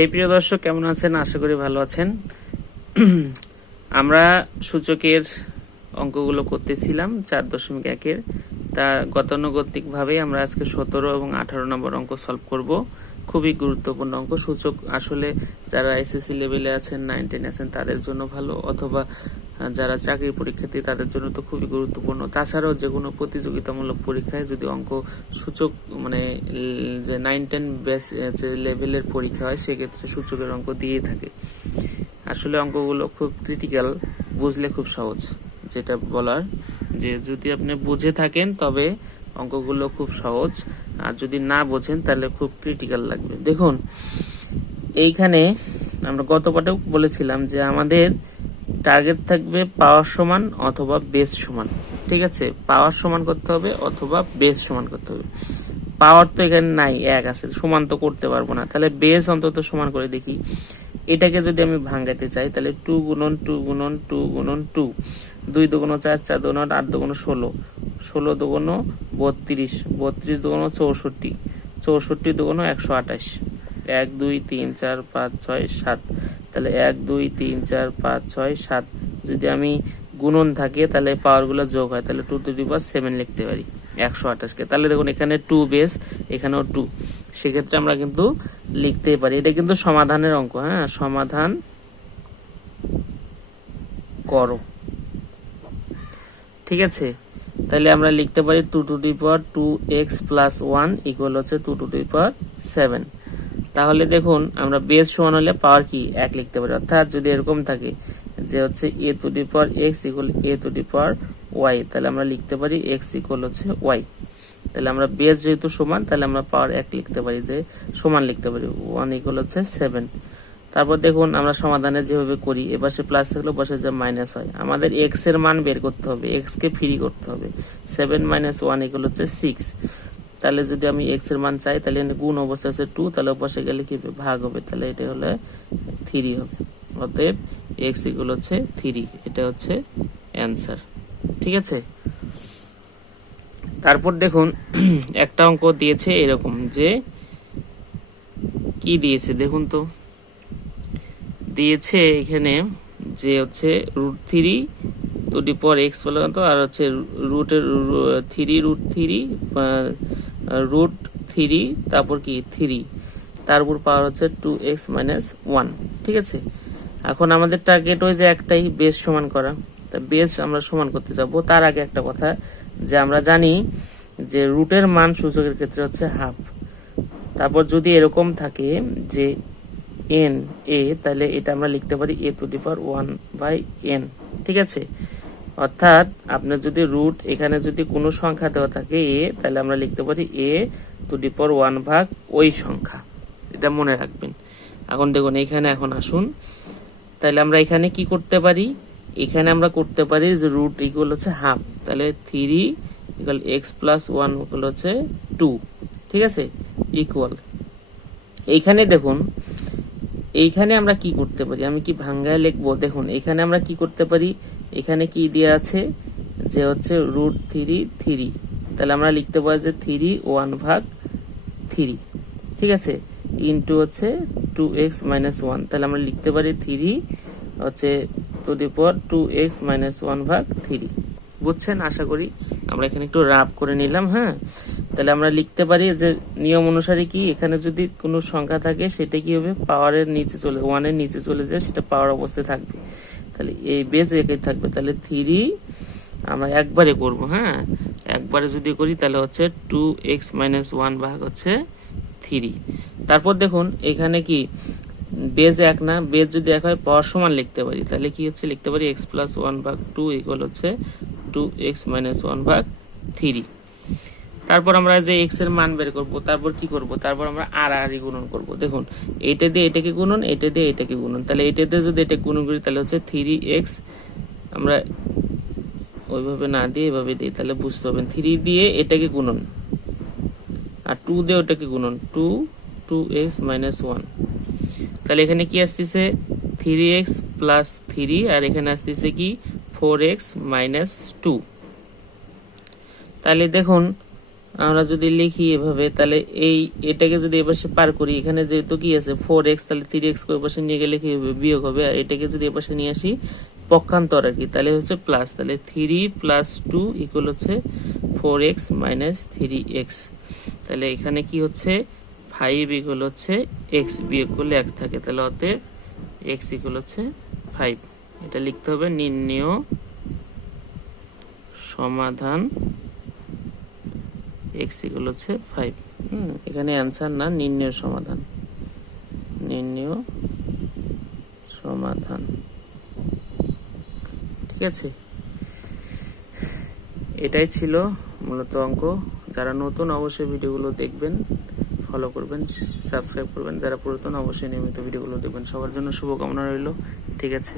এই প্রিয় দর্শক, কেমন আছেন? আশা করি ভালো আছেন। আমরা সূচকের অঙ্কগুলো করতেছিলাম, চার দশমিক একের। তা গতানুগতিকভাবে আমরা আজকে সতেরো এবং আঠারো নম্বর অঙ্ক সলভ করব। খুবই গুরুত্বপূর্ণ অঙ্ক। সূচক আসলে যারা এসএসসি লেভেলে আছেন নাইন টেন আছেন, তাদের জন্য ভালো। অথবা যারা চাকরি পরীক্ষার্থী, তাদের জন্য তো খুবই গুরুত্বপূর্ণ। তাছাড়াও যে কোনো প্রতিযোগিতামূলক পরীক্ষায় যদি অঙ্ক সূচক মানে যে নাইন টেন বেস যে লেভেলের পরীক্ষা হয়, সেক্ষেত্রে সূচকের অঙ্ক দিয়ে থাকে। আসলে অঙ্কগুলো খুব ক্রিটিক্যাল বুঝলে খুব সহজ, যেটা বলার। যে যদি আপনি বুঝে থাকেন, তবে অঙ্কগুলো খুব সহজ। আর যদি না বোঝেন, তাহলে খুব ক্রিটিক্যাল লাগবে। দেখুন, এইখানে আমরা গত পাঠেও বলেছিলাম যে আমাদের টার্গেট থাকবে পাওয়ার সমান অথবা বেস সমান। ঠিক আছে? পাওয়ার সমান করতে হবে অথবা বেস সমান করতে হবে। পাওয়ার তো এখানে নাই এক আছে। সমান তো করতে পারব না। তাহলে বেস অন্তত সমান করে দেখি। এটাকে যদি আমি ভাঙাইতে চাই তাহলে টু গুণন টু গুণন টু গুণন টু দুই দুগুণ চার চার দুগুণ আট, দুগুণ ষোলো। ষোলো দুগুণ বত্রিশ। বত্রিশ দুগুণ চৌষট্টি। চৌষট্টি দুগুণ একশো আঠাশ। এক দুই তিন চার পাঁচ ছয় সাত। তাহলে এক, দুই, তিন, চার, পাঁচ, ছয়, সাত। যদি আমি গুণন থাকে, তাহলে পাওয়ারগুলো যোগ হয়। তাহলে two to the power seven লিখতে পারি, একশো আঠাশকে তাহলে দেখুন, এখানে টু বেস এখানেও টু সেক্ষেত্রে আমরা কিন্তু লিখতেই পারি। এটা কিন্তু সমাধানের অঙ্ক হ্যাঁ? সমাধান করো। ঠিক আছে? তাহলে আমরা লিখতে পারি two to the power two x plus one equal হচ্ছে two to the power seven তাহলে দেখুন, আমরা বেস সমান হলে পাওয়ার কি? এক লিখতে পারি। অর্থাৎ যদি এরকম থাকে যে হচ্ছে a to the power x equal a to the power y তাহলে আমরা লিখতে পারি এক্স ইকুয়াল হচ্ছে ওয়াই তাহলে আমরা বেস যেহেতু সমান, তাহলে আমরা পাওয়ার এক লিখতে পারি যে সমান লিখতে পারি। ওয়ান ইকুয়াল হচ্ছে সেভেন তারপর দেখুন, আমরা সমাধানে যেভাবে করি এপাশে প্লাস থাকলে বসে যে মাইনাস হয়। আমাদের এক্সের মান বের করতে হবে এক্স কে ফ্রি করতে হবে। সেভেন মাইনাস ওয়ান ইকুয়াল হচ্ছে সিক্স তাহলে যদি আমি এক্সের মান চাই, তাহলে এখানে গুণ অবস্থা আছে টু তাহলে পাশে গেলে কি ভাগ হবে। তাহলে এটা হলে থ্রি হবে। অতএব এক্স ইকুয়াল হচ্ছে থ্রি এটা হচ্ছে অ্যান্সার ঠিক আছে? তারপর দেখুন, একটা অঙ্ক দিয়েছে এরকম যে, কি দিয়েছে দেখুন তো? দিয়েছে এখানে যে হচ্ছে রুট থ্রি টু ডি পর এক্স পর্যন্ত আর হচ্ছে রুটের three root three root three তারপর কি থ্রি তার উপর পাওয়ার হচ্ছে টু এক্স মাইনাস ওয়ান ঠিক আছে? এখন আমাদের টার্গেট ওই যে একটাই বেস সমান করা। তা বেস আমরা সমান করতে যাব তার আগে একটা কথা, যে আমরা জানি যে রুটের মান সূচকের ক্ষেত্রে হচ্ছে হাফ তারপর যদি এরকম থাকে যে এন এ তাহলে এটা আমরা লিখতে পারি a to the power one by n ঠিক আছে? অর্থাৎ আপনার যদি রুট এখানে যদি কোনো সংখ্যা দেওয়া থাকে এ তাহলে আমরা লিখতে পারি এ টু দি পাওয়ার ওয়ান ভাগ ওই সংখ্যা। এটা মনে রাখবেন। এখন দেখুন, এখানে এখন আসুন। তাহলে আমরা এখানে কি করতে পারি? এখানে আমরা করতে পারি যে রুট ইকুয়াল হচ্ছে হাফ তাহলে three equal x plus one equal হচ্ছে টু ঠিক আছে? ইকুয়াল এইখানে দেখুন এইখানে আমরা কি করতে পারি? আমি কি ভাঙ্গায় লিখব? দেখুন, এখানে আমরা কি করতে পারি? এখানে কি দেওয়া আছে? যে হচ্ছে রুট থ্রি থ্রি তাহলে আমরা লিখতে পারি যে থ্রি ওয়ান ভাগ থ্রি ঠিক আছে? ইন্টু হচ্ছে টু এক্স মাইনাস ওয়ান তাহলে আমরা লিখতে পারি থ্রি হচ্ছে to the power two x minus one ভাগ থ্রি বুঝছেন? আশা করি আমরা এখানে একটু রাব করে নিলাম হ্যাঁ? তাহলে আমরা লিখতে পারি যে নিয়ম অনুসারে কি এখানে যদি কোনো সংখ্যা থাকে সেটা কি হবে? পাওয়ারের নিচে চলে ওয়ানের নিচে চলে যায়, সেটা পাওয়ার অবস্থায় থাকবে। তাহলে এই বেজ একই থাকবে, তাহলে থ্রি আমরা একবারে করব হ্যাঁ? একবারে যদি করি তাহলে হচ্ছে টু এক্স মাইনাস ওয়ান ভাগ হচ্ছে থ্রি তারপর দেখুন, এখানে কি বেজ এক না? বেজ যদি এক হয়, পাওয়ার সমান লিখতে পারি। তাহলে কি হচ্ছে? লিখতে পারি এক্স প্লাস ওয়ান ভাগ টু ইকুয়াল হচ্ছে টু এক্স মাইনাস ওয়ান ভাগ থ্রি তারপর আমরা যে এক্সের মান বের করব, তারপর কি করব? তারপর আমরা আর আর গুণন করব। দেখুন এইটা দিয়ে এটাকে গুণন, এটা দিয়ে এটাকে গুণন। তাহলে এটা দিয়ে যদি এটা গুণন করি, তাহলে হচ্ছে থ্রি এক্স আমরা ওইভাবে না দিয়ে এভাবে দিই, তাহলে বুঝতে পারবেন থ্রি দিয়ে এটাকে গুণন আর টু দিয়ে ওটাকে গুণন। Two two x minus one তাহলে এখানে কি আসতেছে? থ্রি এক্স প্লাস থ্রি আর এখানে আসতেছে কি? ফোর এক্স মাইনাস টু তাহলে দেখুন আমরা যদি লিখি এভাবে, তাহলে এই এটাকে যদি এপাশে পার করি, এখানে যেহেতু কি আছে ফোর এক্স তাহলে থ্রি এক্স ওই পাশে নিয়ে গেলে কি হবে? বিয়োগ হবে। আর এটাকে যদি এপাশে নিয়ে আসি, পক্ষান্তর আর কি, তাহলে হচ্ছে প্লাস তাহলে থ্রি প্লাস টু ইকুয়াল হচ্ছে four x minus three x তাহলে এখানে কি হচ্ছে? ফাইভ ইকুয়াল হচ্ছে এক্স বিয়োগ করলে এক থাকে। তাহলে অতএব এক্স ইকুয়াল হচ্ছে ফাইভ এটা লিখতে হবে নির্ণেয় সমাধান এক্স ইকুয়াল হচ্ছে ফাইভ এখানে অ্যান্সার না নির্ণয় সমাধান। নির্ণয় সমাধান। ঠিক আছে? এটাই ছিল মূলত অঙ্ক। যারা নতুন অবশ্যই ভিডিওগুলো দেখবেন ফলো করবেন সাবস্ক্রাইব করবেন। যারা পুরাতন, অবশ্যই নিয়মিত ভিডিওগুলো দেখবেন। সবার জন্য শুভকামনা রইল। ঠিক আছে?